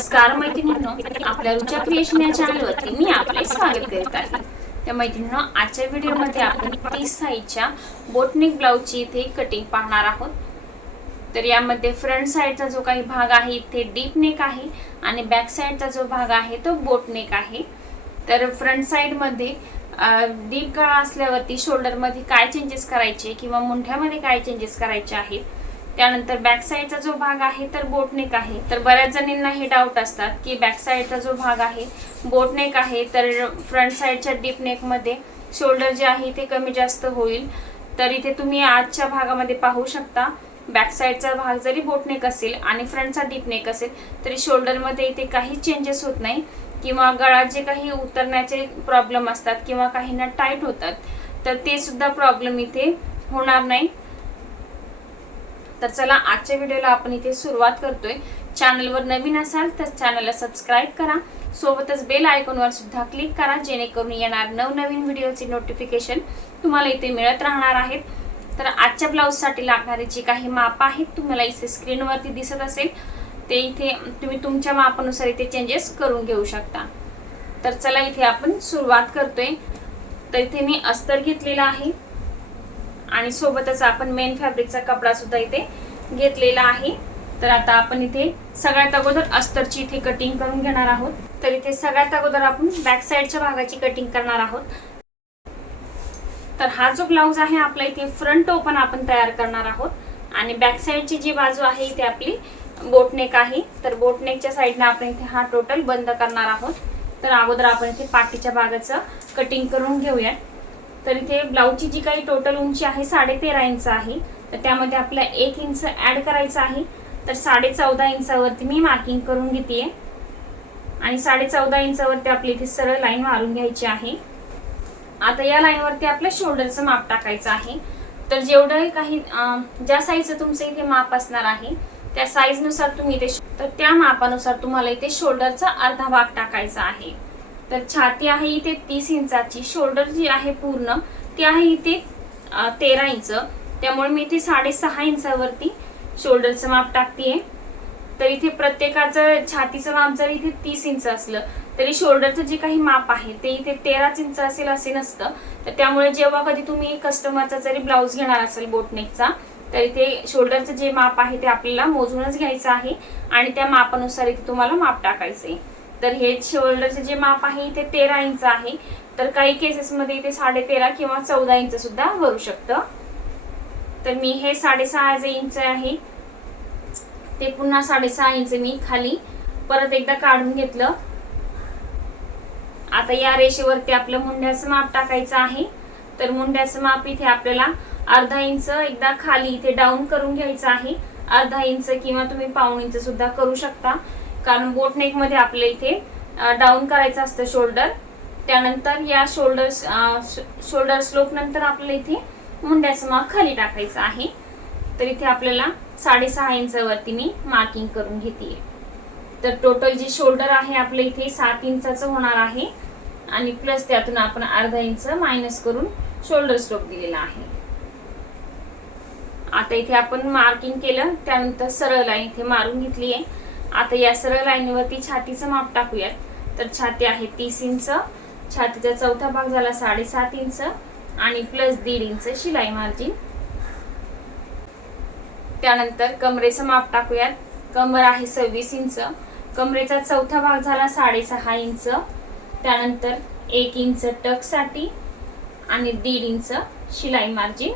नमस्कार मैत्रिणींनो, आपल्या रुचा क्रिएशन या चॅनलवरती मी आपले स्वागत करत आहे। त्या मैत्रिणींनो, आजच्या व्हिडिओमध्ये आपण 30 साईजच्या बोटनेक ब्लाउजची इथे कटिंग पाहणार आहोत। तर यामध्ये फ्रंट साइडचा जो काही भाग आहे इथे डीप नेक आहे आणि बॅक साइडचा जो भाग आहे तो बोटनेक आहे। तर फ्रंट साइड मध्ये डीप गळा असल्यावरती शोल्डर मध्ये काय चेंजेस करायचे किंवा मुंढ्यामध्ये काय चेंजेस करायचे आहेत, त्यानंतर बॅक साइडचा जो भाग आहे तर बोटनेक आहे। तर बऱ्याच जणींना हे डाऊट असतात की बॅक साइडचा जो भाग आहे बोटनेक आहे तर फ्रंट साइडच्या डीप नेक मध्ये शोल्डर जे आहे ते कमी जास्त होईल। तर इथे तुम्ही आजच्या भागामध्ये पाहू शकता, बॅक साइडचा भाग जरी बोटनेक असेल आणि फ्रंटचा डीप नेक असेल तरी शोल्डर मध्ये इथे काही चेंजेस होत नाही किंवा गळा जे काही उतरण्याचे प्रॉब्लेम असतात किंवा काहींना टाइट होतात तर ते सुद्धा प्रॉब्लेम इथे होणार नाही। तर चला आजच्या व्हिडिओला आपण इथे सुरुवात करतोय। चॅनलवर नवीन असाल तर चॅनलला सबस्क्राइब करा, सोबतच बेल आयकॉनवर सुद्धा क्लिक करा जेणेकरून येणार नवनवीन व्हिडिओची नोटिफिकेशन तुम्हाला इथे मिळत राहणार आहेत। तर आजच्या ब्लाउज साठी लागणारे जे काही माप आहेत तुम्हाला इथे स्क्रीनवरती दिसत असेल ते इथे तुम्ही तुमच्या मापानुसार इथे चेंजेस करून घेऊ शकता। तर चला इथे आपण सुरुवात करतोय। तर इथे मी अस्तर घेतलेला आहे आणि सोबतच आपण मेन फॅब्रिकचा कपडा सुद्धा इथे घेतलेला आहे। तर आता आपण इथे सगळ्यात अगोदर अस्तरची इथे कटिंग करून घेणार आहोत। तर इथे सगळ्यात अगोदर आपण बॅक साइडच्या भागाची कटिंग करणार आहोत। तर हा जो ब्लाउज आहे आपला इथे फ्रंट ओपन आपण तयार करणार आहोत आणि बॅक साइडची जी बाजू आहे इथे आपली बोटनेक आहे। तर बोटनेकच्या साइडने आपण इथे हा टोटल बंद करणार आहोत। तर अगोदर आपण इथे पाठीच्या भागाचं कटिंग करून घेऊया। तर इथे ब्लाउजची जी काही टोटल उंची आहे 13.5 इंच आहे। तर त्यामध्ये आपल्याला 1 इंच ऍड करायचं आहे। तर 14.5 इंचावरती मी मार्किंग करून घेते आणि 14.5 इंचावरती आपली इथे सरळ लाईन मारून घ्यायची आहे। आता या लाईन वरती आपल्या शोल्डरचं माप टाकायचं आहे। तर जेवढं काही ज्या साईजचं तुमचं इथे माप असणार आहे त्या साईज नुसार तुम्ही इथे तर त्या मापानुसार तुम्हाला इथे शोल्डरचा अर्धा भाग टाकायचा आहे। तर छाती आहे इथे 30 इंचाची, शोल्डर जी आहे पूर्ण ती आहे इथे 13 इंच, त्यामुळे मी इथे 6.5 इंचावरती शोल्डरचं माप टाकतेय। तर इथे प्रत्येकाचं छातीचं माप जर इथे 30 इंच असलं तरी शोल्डरचं जे काही माप आहे ते इथे 13 इंच असेल असे नसतं। तर त्यामुळे जेव्हा कधी तुम्ही कस्टमरचा जरी ब्लाउज घेणार असेल बोटनेकचा तर इथे शोल्डरचं जे माप आहे ते आपल्याला मोजूनच घ्यायचं आहे आणि त्या मापानुसार इथे तुम्हाला माप टाकायचं आहे। तर हे शोल्डरचे जे माप आहे इथे 13 इंच आहे। तर काही केसेस मध्ये इथे 13.5 किंवा 14 इंच सुद्धा भरू शकतं। तर मी हे 6.5 इंच आहे ते पुन्हा 6.5 इंच मी खाली परत एकदा काढून घेतलं। आता या रेषेवरती आपलं मुंड्याचं माप टाकायचं आहे। तर मुंड्याचं माप इथे आपल्याला अर्धा इंच एकदा खाली इथे डाऊन करून घ्यायचं आहे। अर्धा इंच किंवा तुम्ही पाऊण इंच सुद्धा करू शकता, कारण बोटनेक मध्ये आपल्या इथे डाऊन करायचं असतं शोल्डर। त्यानंतर या शोल्डर स्लोप नंतर आपल्याला इथे मुंड्याचं माप खाली टाकायचं आहे। तर इथे आपल्याला 6.5 इंचावरती मी मार्किंग करून घेते। तर टोटल जे शोल्डर आहे आपलं इथे 7 इंचाचं होणार आहे आणि प्लस त्यातून आपण अर्धा इंच मायनस करून शोल्डर स्लोप दिलेला आहे। आता इथे आपण मार्किंग केलं, त्यानंतर सरळ लाईन इथे मारून घेतली आहे। आता या सरळ लाईनवरती छातीचं माप टाकूयात। तर छाती आहे 30 इंच, छातीचा चौथा भाग झाला 7.5 इंच आणि प्लस 1.5 इंच शिलाई मार्जिन। त्यानंतर कमरेचं माप टाकूयात। कमर आहे 26 इंच, कमरेचा चौथा भाग झाला 6.5 इंच, त्यानंतर 1 इंच टक साठी आणि 1.5 इंच शिलाई मार्जिन।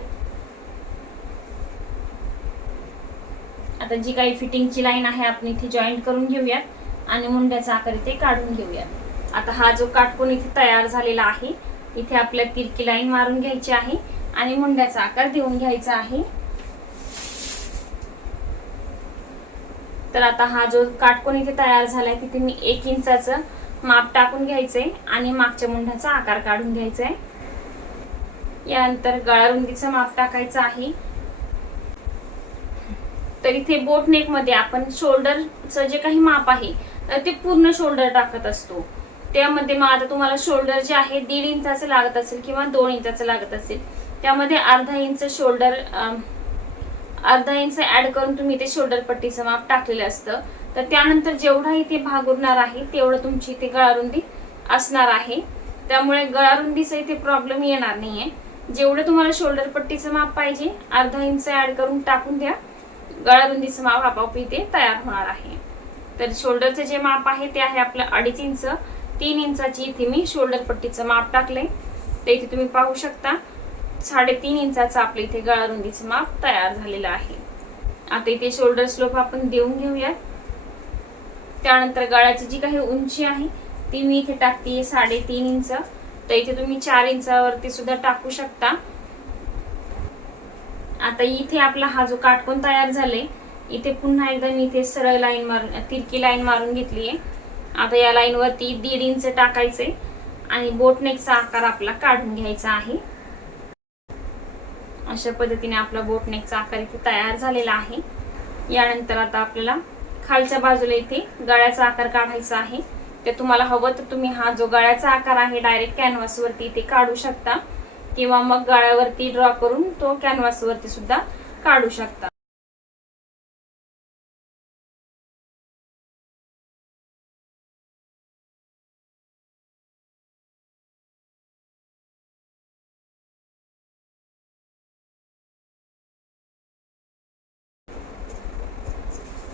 आता जी काही फिटिंगची लाईन आहे आपण इथे जॉईंट करून घेऊयात आणि मुंड्याचा आकार इथे काढून घेऊयात। आता हा जो काटकोन इथे तयार झालेला आहे इथे आपल्याला तिरकी लाईन मारून घ्यायची आहे आणि मुंड्याचा आकार देऊन घ्यायचा आहे। तर आता हा जो काटकोन इथे तयार झालाय तिथे मी 1 इंचाचं माप टाकून घ्यायचंय आणि मागच्या मुंड्याचा आकार काढून घ्यायचा आहे। यानंतर गळा रुंदीचं माप टाकायचं आहे। तर इथे बोटनेक मध्ये आपण शोल्डरचं जे काही माप आहे तर ते पूर्ण शोल्डर टाकत असतो। त्यामध्ये मग आता तुम्हाला शोल्डर जे आहे 1.5 इंचाचं लागत असेल किंवा 2 इंचाचं लागत असेल त्यामध्ये अर्धा इंच शोल्डर अर्धा इंच ऍड करून तुम्ही ते शोल्डर पट्टीचं माप टाकलेलं असतं। तर त्यानंतर जेवढा इथे भाग उरणार आहे तेवढं तुमची इथे गळारुंदी असणार आहे. त्यामुळे गळारुंदीचा इथे प्रॉब्लेम येणार नाहीये. जेवढं तुम्हाला शोल्डर पट्टीचं माप पाहिजे अर्धा इंच ऍड करून टाकून द्या. गळारुंदीचं माप आपोआप इथे तयार होणार आहे. तर शोल्डरचं जे माप आहे ते आहे आपलं 2.5 इंच. 3 इंचाची इथे मी शोल्डर पट्टीचं माप टाकलंय. तर इथे तुम्ही पाहू शकता 3.5 इंचाचं आपलं इथे गळारुंदीचं माप तयार झालेलं आहे. आता इथे शोल्डर स्लोप आपण देऊन घेऊया. त्यानंतर गळ्याची जी काही उंची आहे ती मी इथे टाकते 3.5 इंच. तर इथे तुम्ही 4 इंचावरती सुद्धा टाकू शकता. आता इथे आपला हा जो काटकोन तयार झालाय इथे पुन्हा एकदा मी इथे सरळ लाईन मारून तिरकी लाईन मारून घेतली आहे. आता या लाईन वरती 1.5 इंच टाकायचे आणि बोटनेकचा आकार आपला काढून घ्यायचा आहे. अशा पद्धतीने आपला बोटनेकचा आकार इथे तयार झालेला आहे. यानंतर आता आपल्याला खालच्या बाजूला इथे गळ्याचा आकार काढायचा आहे. ते तुम्हाला हवं तर तुम्ही हा जो गळ्याचा आकार आहे डायरेक्ट कॅनव्हास वरती इथे काढू शकता किंवा मग गळ्यावरती ड्रॉ करून तो कॅनव्हास वरती सुद्धा काढू शकता.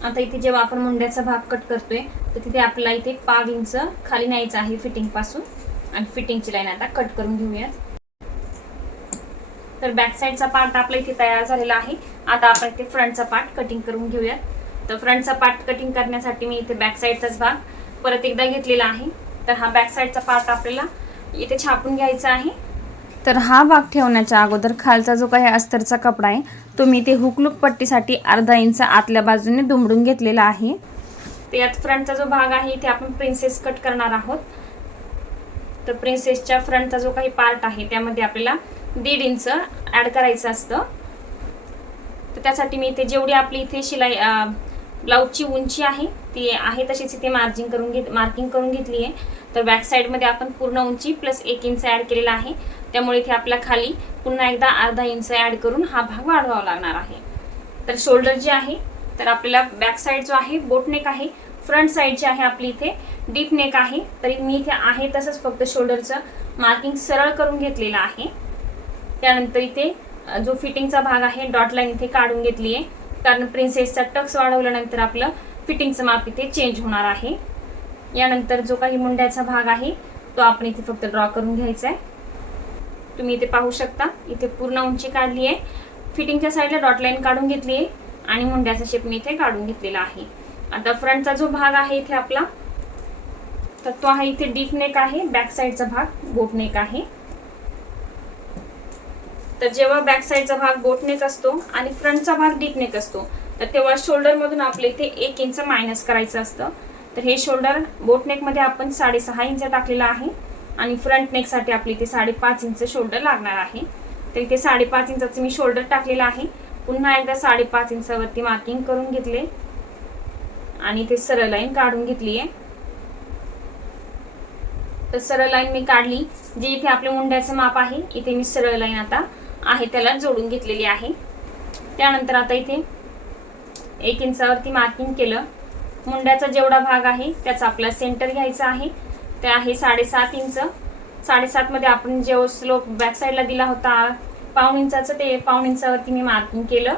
आता इथे जेव्हा आपण मुंड्याचा भाग कट करतोय तर तिथे आपल्याला इथे 5 इंच खाली न्यायचं आहे फिटिंग पासून आणि फिटिंगची लाईन आता कट करून घेऊयात. तर बॅक साईडचा पार्ट आपला इथे तयार झालेला आहे. आता आपण इथे फ्रंटचा पार्ट कटिंग करून घेऊयात. तर फ्रंटचा पार्ट कटिंग करण्यासाठी मी इथे बॅक साईडचाच भाग परत एकदा घेतलेला आहे. तर हा बॅक साईडचा पार्ट आपल्याला इथे छापून घ्यायचा आहे. तर हा भाग ठेवण्याच्या अगोदर खालचा जो काही अस्तरचा कपडा आहे तो मी इथे हुकलूक पट्टीसाठी अर्धा इंच आतल्या बाजूने दुमडून घेतलेला आहे. तर यात फ्रंटचा जो भाग आहे इथे आपण प्रिन्सेस कट करणार आहोत. तर प्रिन्सेसच्या फ्रंटचा जो काही पार्ट आहे त्यामध्ये आपल्याला 1.5 इंच ऍड करायचं असतं. तर त्यासाठी मी इथे जेवढी आपली इथे शिलाई ब्लाऊजची उंची आहे ती आहे तशीच इथे मार्किंग करून घेतली आहे. तर बॅक साईडमध्ये आपण पूर्ण उंची प्लस 1 इंच ऍड केलेला आहे. त्यामुळे इथे आपल्या खाली पुन्हा एकदा अर्धा इंच ऍड करून हा भाग वाढवावा लागणार आहे. तर शोल्डर जे आहे तर आपल्याला बॅक साईड जो आहे बोटनेक आहे, फ्रंट साईड जे आहे आपली इथे डीप नेक आहे. तरी मी इथे आहे तसंच फक्त शोल्डरचं मार्किंग सरळ करून घेतलेलं आहे. त्यानंतर इथे जो फिटिंगचा भाग आहे डॉट लाईन इथे काढून घेतली आहे कारण प्रिन्सेसचा टक्स वाढवल्यानंतर आपलं फिटिंगचं माप इथे चेंज होणार आहे. यानंतर जो काही मुंड्याचा भाग आहे तो आपण इथे फक्त ड्रॉ करून घ्यायचा आहे. तुम्ही इथे पाहू शकता इथे पूर्ण उंची काढली आहे. फिटिंगच्या साईडला डॉट लाईन काढून घेतली आहे आणि मुंड्याचा शेप मी इथे काढून घेतलेला आहे. आता फ्रंटचा जो भाग आहे इथे आपला तर तो आहे इथे डीप नेक आहे. बॅक साईडचा भाग बोट नेक आहे. तर जेव्हा बॅक साईडचा भाग बोट नेक असतो आणि फ्रंटचा भाग डीप नेक असतो तर तेव्हा शोल्डर मधून आपले इथे 1 इंच मायनस करायचं असतं. तर हे शोल्डर बोट नेक मध्ये आपण 6.5 इंच टाकलेला आहे आणि फ्रंट नेक साठी आपली इथे 5.5 इंच शोल्डर लागणार आहे. तर इथे 5.5 इंचाचं मी शोल्डर टाकलेला आहे. पुन्हा एकदा 5.5 इंचावरती मार्किंग करून घेतले आणि इथे सरळ लाईन काढून घेतली आहे. तर सरळ लाईन मी काढली. जे इथे आपल्या मुंड्याचं माप आहे इथे मी सरळ लाईन आता आहे त्याला जोडून घेतलेली आहे. त्यानंतर आता इथे 1 इंचावरती मार्किंग केलं. मुंड्याचा जेवढा भाग आहे त्याचा आपला सेंटर घ्यायचा आहे. ते आहे 7.5 इंच. 7.5 मध्ये आपण जेव्हा स्लोप बॅक साईडला दिला होता 1.5 इंचाचं ते 1.5 इंचावरती मी मार्किंग केलं.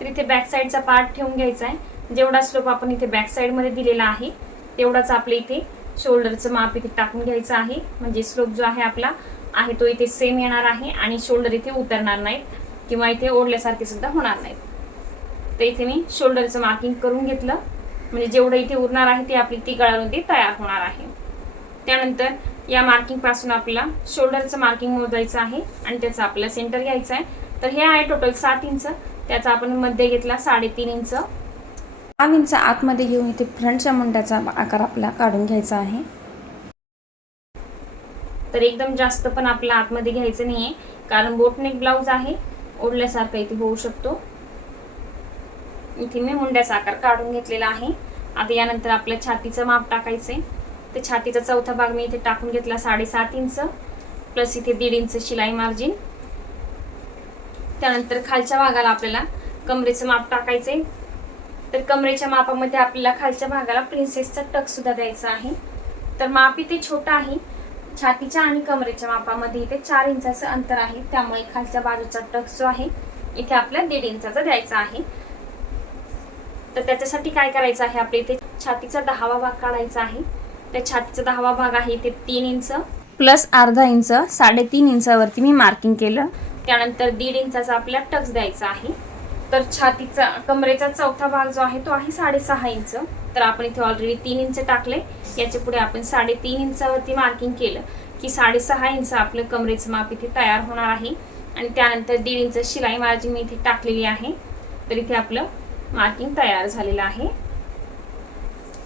तर इथे बॅक साईडचा पार्ट ठेवून घ्यायचा आहे. जेवढा स्लोप आपण इथे बॅक साईड मध्ये दिलेला आहे तेवढाच आपल्या इथे शोल्डरचं माप इथे टाकून घ्यायचं आहे. म्हणजे स्लोप जो आहे आपला आहे तो इथे सेम येणार आहे आणि शोल्डर इथे उतरणार नाहीत किंवा इथे ओढल्यासारखे सुद्धा होणार नाहीत. तर इथे मी शोल्डरचं मार्किंग करून घेतलं. म्हणजे जेवढं इथे उरणार आहे ते आपली ती गळारुंदी तयार होणार आहे. त्यानंतर या मार्किंग पासून आपल्याला शोल्डरचं मार्किंग मोजायचं आहे आणि त्याचा आपल्याला सेंटर घ्यायचा आहे. तर हे आहे टोटल 7 इंच. त्याचा आपण मध्ये घेतला 3.5 इंच. 5 इंच आतमध्ये घेऊन इथे फ्रंटच्या मुंड्याचा आकार आपल्याला काढून घ्यायचा आहे. तर एकदम जास्त पण आपल्याला आतमध्ये घ्यायचं नाहीये कारण बोटनेक ब्लाउज आहे ओढल्यासारखा इथे होऊ शकतो. इथे मी मुंड्याचा आकार काढून घेतलेला आहे. आता यानंतर आपल्या छातीचं माप टाकायचंय. ते छातीचा चौथा भाग मी इथे टाकून घेतला 7.5 इंच प्लस इथे 1.5 इंच शिलाई मार्जिन. त्यानंतर खालच्या भागाला आपल्याला कमरेचं माप टाकायचंय. तर कमरेच्या मापामध्ये आपल्याला खालच्या भागाला प्रिन्सेसचा टक सुद्धा द्यायचा आहे. तर माप इथे छोटा आहे. छातीच्या आणि कमरेच्या मापामध्ये इथे 4 इंचाचं अंतर आहे, त्यामुळे खालच्या बाजूचा टक जो आहे इथे आपल्याला 1.5 इंचाचा द्यायचा आहे. तर त्याच्यासाठी काय करायचं आहे, आपल्या इथे छातीचा 10वा भाग काढायचा आहे. त्या छातीचा 10वा भाग आहे इथे 3 इंच प्लस अर्धा इंच, 3.5 इंचावरती मी मार्किंग केलं. त्यानंतर 1.5 इंचाचा आपल्याला टक्स द्यायचा आहे. तर छातीचा कमरेचा चौथा भाग जो आहे तो आहे 6.5 इंच. तर आपण इथे ऑलरेडी 3 इंच टाकले, याच्या पुढे आपण 3.5 इंचावरती मार्किंग केलं की 6.5 इंच आपलं कमरेचं माप इथे तयार होणार आहे. आणि त्यानंतर 1.5 इंच शिलाई मार्जिन मी इथे टाकलेली आहे. तर इथे आपलं मार्किंग तयार झालेलं आहे.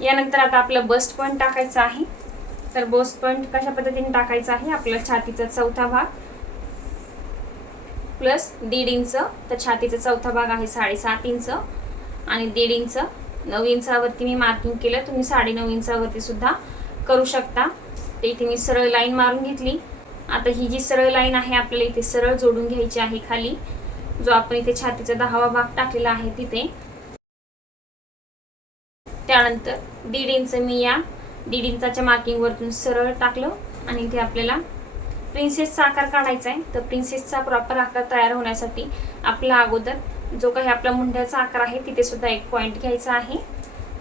यानंतर आता आपलं बस्ट पॉईंट टाकायचं आहे. तर बस्ट पॉईंट कशा पद्धतीने टाकायचा आहे, आपला छातीचा चौथा भाग प्लस 1.5 इंच. तर छातीचा चौथा भाग आहे 7.5 इंच आणि 1.5 इंच 9 इंचावरती मी मार्किंग केलं. तुम्ही 9.5 इंचावरती सुद्धा करू शकता. तर इथे मी सरळ लाईन मारून घेतली. आता ही जी सरळ लाईन आहे आपल्याला इथे सरळ जोडून घ्यायची आहे खाली, जो आपण इथे छातीचा 10वा भाग टाकलेला आहे तिथे. त्यानंतर 1.5 इंच मी या 1.5 इंचाच्या मार्किंग वरतून सरळ टाकलं आणि इथे आपल्याला प्रिन्सेसचा आकार काढायचा आहे. तर प्रिन्सेसचा प्रॉपर आकार तयार होण्यासाठी आपला अगोदर जो काही आपला मुंड्याचा आकार आहे तिथे सुद्धा एक पॉईंट घ्यायचा आहे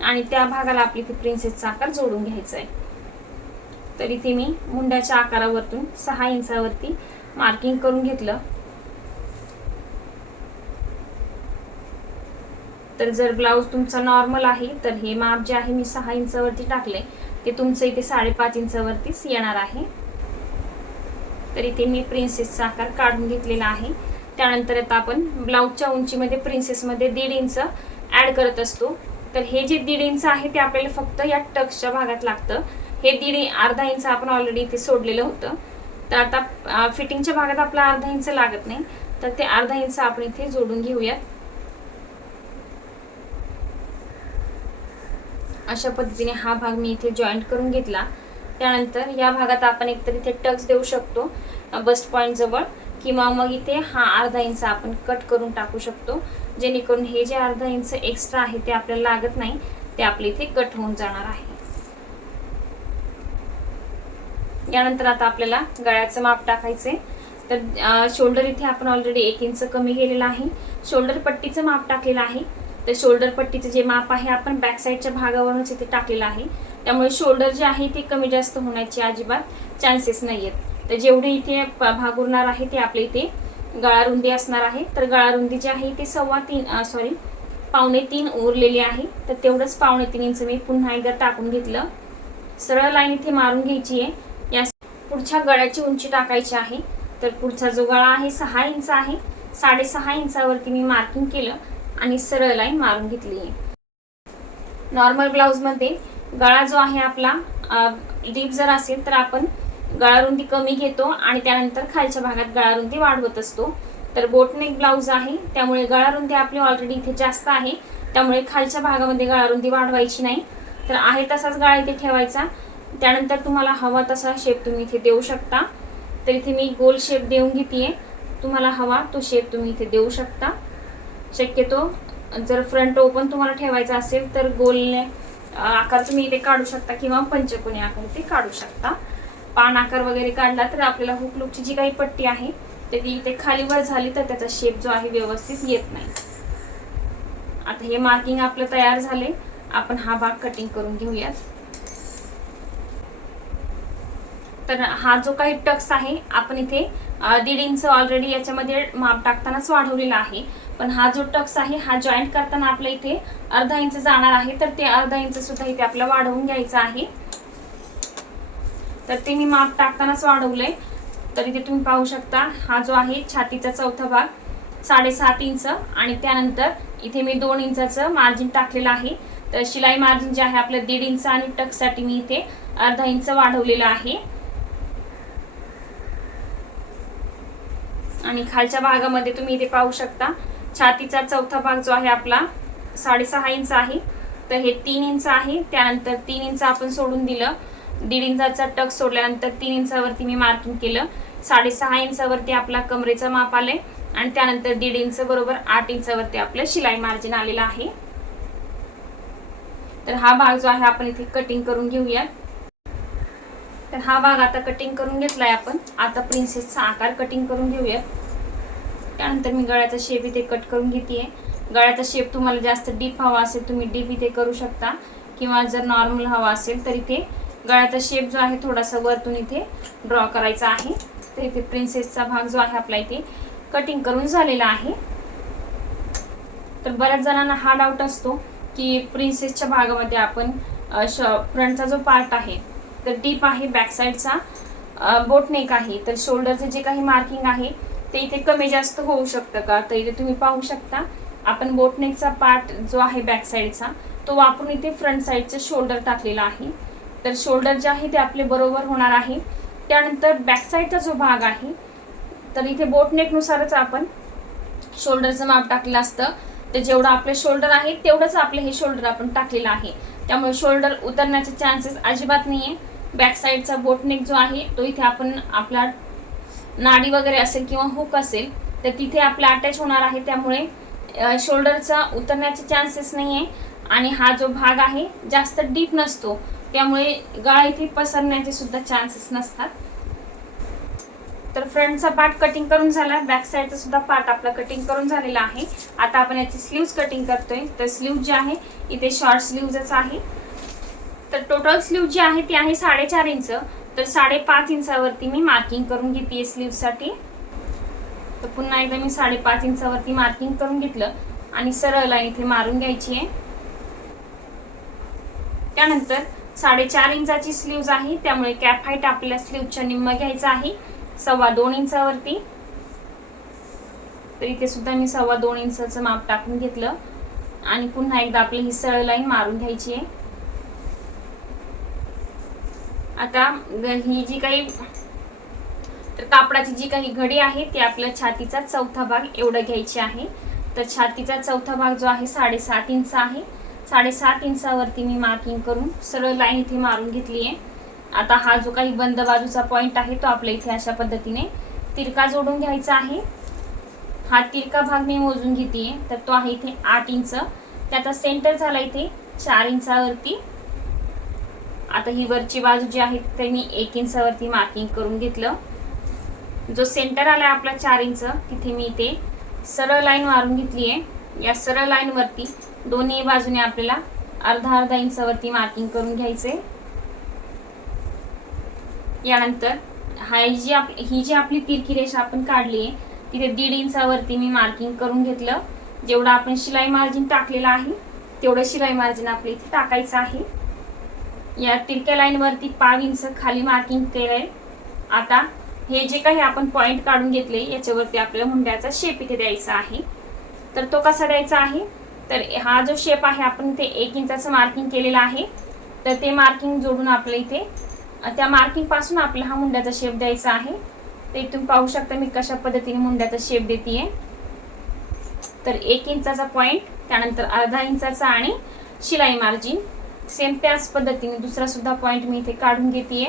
आणि त्या भागाला आपली इथे प्रिन्सेसचा आकार जोडून घ्यायचा आहे. तर इथे मी मुंड्याच्या आकारावरतून 6 इंचावरती मार्किंग करून घेतलं. तर जर ब्लाऊज तुमचा नॉर्मल आहे तर हे माप जे आहे मी 6 इंचावरती टाकले ते तुमचं इथे 5.5 इंचावरतीच येणार आहे. तर इथे मी प्रिन्सेसचा आकार काढून घेतलेला आहे. त्यानंतर आता आपण ब्लाऊजच्या उंचीमध्ये प्रिन्सेसमध्ये 1.5 इंच ॲड करत असतो. तर हे जे 1.5 इंच आहे ते आपल्याला फक्त या टक्सच्या भागात लागतं. हे अर्धा इंच आपण ऑलरेडी इथे सोडलेलं होतं. तर आता फिटिंगच्या भागात आपला अर्धा इंच लागत नाही, तर ते अर्धा इंच आपण इथे जोडून घेऊयात. अशा पद्धतीने हा भाग मी इथे जॉईंट करून घेतला. त्यानंतर या भागात आपण एकतर इथे टक्स देऊ शकतो बस्ट पॉईंट जवळ, किंवा मग इथे हा अर्धा इंच आपण कट करून टाकू शकतो, जेणेकरून हे जे अर्धा इंच एक्स्ट्रा आहे ते आपल्याला लागत नाही, ते आपले इथे कट होऊन जाणार आहे. यानंतर आता आपल्याला गळ्याचं माप टाकायचे. तर शोल्डर इथे आपण ऑलरेडी 1 इंच कमी केलेला आहे. शोल्डर पट्टीचं माप टाकलेलं आहे. तर शोल्डर पट्टीचं जे माप आहे आपण बॅक साईडच्या भागावरूनच इथे टाकलेलं आहे, त्यामुळे शोल्डर जे आहे ते कमी जास्त होण्याची अजिबात चान्सेस नाही आहेत. तर जेवढे इथे भाग उरणार आहे ते आपल्या इथे गळा रुंदी असणार आहे. तर गळा रुंदी जी आहे ती 3.25 उरलेली आहे. तर तेवढंच 3.25 इंच मी पुन्हा एकदा टाकून घेतलं. सरळ लाईन इथे मारून घ्यायची आहे. या पुढच्या गळ्याची उंची टाकायची आहे. तर पुढचा जो गळा आहे 6 इंच आहे. 6.5 इंचावरती मी मार्किंग केलं आणि सरळ लाईन मारून घेतली आहे. नॉर्मल ब्लाऊजमध्ये गळा जो आहे आपला डीप जर असेल तर आपण गळा रुंदी कमी घेतो आणि त्यानंतर खालच्या भागात गळा रुंदी वाढवत असतो. तर बोटनेक ब्लाऊज आहे त्यामुळे गळा रुंदी आपली ऑलरेडी इथे जास्त आहे, त्यामुळे खालच्या भागामध्ये गळा रुंदी वाढवायची नाही. तर आहे तसाच गळा इथे ठेवायचा. त्यानंतर तुम्हाला हवा तसा शेप तुम्ही इथे देऊ शकता. तर इथे मी गोल शेप देऊन घेते. तुम्हाला हवा तो शेप तुम्ही इथे देऊ शकता. शक्यतो जर फ्रंट ओपन तुम्हाला ठेवायचा असेल तर गोलने आकार तुम्ही इथे काढू शकता किंवा पंचकोनी आकार इथे काढू शकता. पान आकार वगैरे काढला तर आपल्याला हुक लूकची जी काही पट्टी आहे तर ती इथे खालीवर झाली तर त्याचा शेप जो आहे व्यवस्थित येत नाही. आता हे मार्किंग आपलं तयार झाले. आपण हा भाग कटिंग करून घेऊयात. तर हा जो काही टक्स आहे आपण इथे 1.5 इंच ऑलरेडी याच्यामध्ये माप टाकतानाच वाढवलेला आहे, पण हा जो टक्स आहे हा जॉईंट करताना आपल्या इथे अर्धा इंच जाणार आहे. तर ते अर्धा इंच सुद्धा इथे आपल्याला वाढवून घ्यायचं आहे. तर ते मी माप टाकतानाच वाढवलंय. तर इथे तुम्ही पाहू शकता हा जो आहे छातीचा चौथा भाग 7.5 इंच आणि त्यानंतर इथे मी 2 इंचाचं मार्जिन टाकलेलं आहे. तर शिलाई मार्जिन जे आहे आपलं 1.5 इंच आणि टक्ससाठी मी इथे अर्धा इंच वाढवलेलं आहे. आणि खालच्या भागामध्ये तुम्ही इथे पाहू शकता छातीचा चौथा भाग जो आहे आपला 6.5 इंच आहे. तर हे 3 इंच आहे. त्यानंतर 3 इंच आपण सोडून दिलं. 1.5 इंचाचा टक सोडल्यानंतर 3 इंचावरती मी मार्किंग केलं. 6.5 इंचावरती आपला कमरेचं माप आले आणि त्यानंतर 1.5 इंच बरोबर 8 इंचावरती आपलं शिलाई मार्जिन आलेलं आहे. तर हा भाग जो आहे आपण इथे कटिंग करून घेऊया. तर हा भाग आता कटिंग करून घेतलाय आपण. आता प्रिन्सेसचा आकार कटिंग करून घेऊया. त्यानंतर मी गळ्याचा शेप इथे कट करून घेते. गळ्याचा शेप तुम्हाला जास्त डीप हवा असेल तुम्ही डीप इथे करू शकता, किंवा जर नॉर्मल हवा असेल तर इथे गळ्याचा शेप जो आहे थोडासा वरतून इथे ड्रॉ करायचा आहे. तर इथे प्रिन्सेसचा भाग जो आहे आपला इथे कटिंग करून झालेला आहे. तर बऱ्याच जणांना हा डाऊट असतो की प्रिन्सेसच्या भागामध्ये आपण फ्रंटचा जो पार्ट आहे तर डीप आहे, बॅक साईडचा बोटनेक आहे, तर शोल्डरचं जे काही मार्किंग आहे ते इथे कमी जास्त होऊ शकतं का? तर इथे तुम्ही पाहू शकता आपण बोटनेकचा पार्ट जो आहे बॅक साईडचा तो वापरून इथे फ्रंट साईडचं शोल्डर टाकलेला आहे. तर शोल्डर जे आहे ते आपले बरोबर होणार आहे. त्यानंतर बॅक साईडचा जो भाग आहे तर इथे बोटनेकनुसारच आपण शोल्डरचं माप टाकलेलं असतं. तर जेवढं आपले शोल्डर आहे तेवढंच आपले हे शोल्डर आपण टाकलेलं आहे. त्यामुळे शोल्डर उतरण्याचे चान्सेस अजिबात नाही आहे. बॅक साईडचा बोटनेक जो आहे तो इथे आपण आपला नाडी वगैरे असेल किंवा हुक असेल तर तिथे आपला अटॅच होणार आहे. त्यामुळे शोल्डरचा उतरण्याचे चान्सेस नाही आहे. आणि हा जो भाग आहे जास्त डीप नसतो, त्यामुळे गळा इथे पसरण्याचे सुद्धा चान्सेस नसतात. तर फ्रंटचा पार्ट कटिंग करून झाला, बॅक साईडचा सुद्धा पार्ट आपला कटिंग करून झालेला आहे. आता आपण याची स्लीव्ज कटिंग करतोय. तर स्लीव्ज जे आहे इथे शॉर्ट स्लीव्जच आहे. तर टोटल स्लीव जी आहे ती आहे 4.5 इंच. तर 5.5 इंचावरती मी मार्किंग करून घेते स्लीव्जसाठी. तर पुन्हा एकदा मी 5.5 इंचावरती मार्किंग करून घेतलं आणि सरळ लाईन इथे मारून घ्यायची आहे. त्यानंतर 4.5 इंचाची स्लीव्ज आहे, त्यामुळे कॅप हाईट आपल्या स्लीव्जच्या निम्म घ्यायचा आहे 2.25 इंचावरती. तर इथे सुद्धा मी 2.25 इंचाचं माप टाकून घेतलं आणि पुन्हा एकदा आपली ही सरळ लाईन मारून घ्यायची आहे. आता ही जी काही तर कापडाची जी काही घडी आहे ती आपल्या छातीचा चौथा भाग एवढं घ्यायची आहे. तर छातीचा चौथा भाग जो आहे 7.5 इंच आहे. 7.5 इंचावरती मी मार्किंग करून सरळ लाईन इथे मारून घेतली आहे. आता हा जो काही बंद बाजूचा पॉईंट आहे तो आपल्या इथे अशा पद्धतीने तिरका जोडून घ्यायचा आहे. हा तिरका भाग मी मोजून घेते. तर तो आहे इथे 8 इंच. त्याचा सेंटर झाला इथे 4 इंचावरती. आता ही वरची बाजू जी आहे ते मी 1 इंचावरती मार्किंग करून घेतलं. जो सेंटर आला आपला 4 इंच तिथे मी इथे सरळ लाईन मारून घेतली आहे. या सरळ लाईन वरती दोन्ही बाजूने आपल्याला अर्धा इंचावरती मार्किंग करून घ्यायचे. यानंतर ही जी आपली तिरकी रेषा आपण काढली आहे तिथे 1.5 इंचावरती मी मार्किंग करून घेतलं. जेवढं आपण शिलाई मार्जिन टाकलेलं आहे तेवढं शिलाई मार्जिन आपल्या इथे टाकायचं आहे. या तिरक्या लाईन वरती 1.5 इंच खाली मार्किंग केलंय. आता हे जे काही आपण पॉइंट काढून घेतले याच्यावरती आपल्याला मुंड्याचा शेप इथे द्यायचा आहे. तर तो कसा द्यायचा आहे, तर हा जो शेप आहे आपण ते 1 इंचाचं मार्किंग केलेलं आहे. तर ते मार्किंग जोडून आपल्या इथे त्या मार्किंग पासून आपला हा मुंड्याचा शेप द्यायचा आहे. ते तुम्ही पाहू शकता मी कशा पद्धतीने मुंड्याचा शेप देते. तर 1 इंचाचा पॉइंट, त्यानंतर अर्धा इंचाचा आणि शिलाई मार्जिन सेम त्याच पद्धतीने दुसरा सुद्धा पॉइंट मी इथे काढून घेते.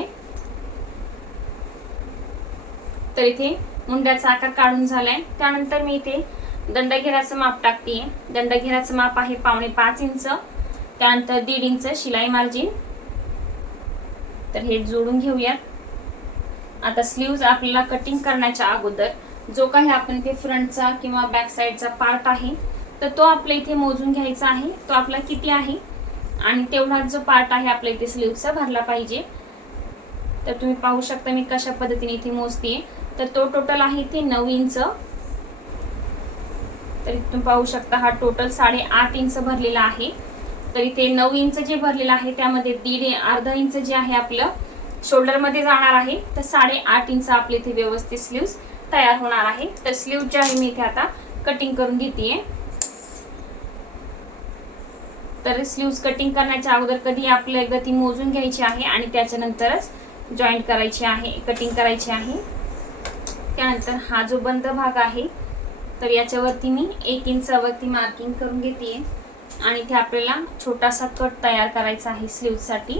तर इथे मुंड्याचा आकार काढून झालाय. त्यानंतर मी इथे दंडघेराचं माप टाकते. दंडघेराचं माप आहे 5.25 इंच. त्यानंतर 1.5 इंच शिलाई मार्जिन. तर हे जोडून घेऊयात. आता स्लीव्ज आपल्याला कटिंग करण्याच्या अगोदर जो काही आपण इथे फ्रंटचा किंवा बॅक साईडचा पार्ट आहे तर तो आपल्या इथे मोजून घ्यायचा आहे. तो आपला किती आहे आणि तेवढाच जो पार्ट आहे आपल्या इथे स्लीव्जचा भरला पाहिजे. तर तुम्ही पाहू शकता मी कशा पद्धतीने इथे मोजते. तर तो टोटल आहे इथे 9 इंच. तर तुम्ही पाहू शकता हा टोटल 8.5 इंच भरलेला आहे. तर इथे 9 इंच जे भरलेलं आहे त्यामध्ये अर्धा इंच जे आहे आपलं शोल्डर मध्ये जाणार आहे. तर 8.5 इंच आपले इथे व्यवस्थित स्लीव्ज तयार होणार आहे. तर स्लीव्ज जे आहे मी इथे आता कटिंग करून घेते. तर स्लीव्ज कटिंग करण्याच्या अगोदर कधी आपल्याला एकदा ती मोजून घ्यायची आहे आणि त्याच्यानंतरच जॉईंट करायची आहे, कटिंग करायची आहे. त्यानंतर हा जो बंद भाग आहे तर याच्यावरती मी 1 इंचावरती मार्किंग करून घेते आणि इथे आपल्याला छोटासा कट तयार करायचा आहे स्लीव्जसाठी.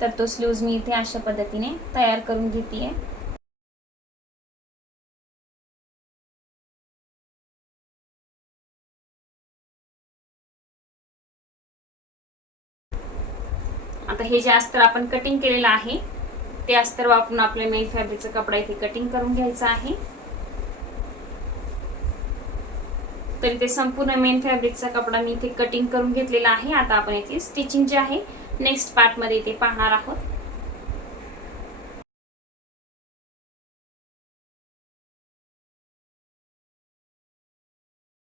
तर तो स्लीव्ज मी इथे अशा पद्धतीने तयार करून घेते. आता हे जे अस्तर आपण कटिंग केलेलं आहे ते अस्तर वापरून आपल्या मेन फॅब्रिकचा कपडा इथे कटिंग करून घ्यायचा आहे. तर इथे संपूर्ण मेन फॅब्रिकचा कपडा मी इथे कटिंग करून घेतलेला आहे. आता आपण इथे स्टिचिंग जे आहे नेक्स्ट पार्ट मध्ये इथे पाहणार आहोत.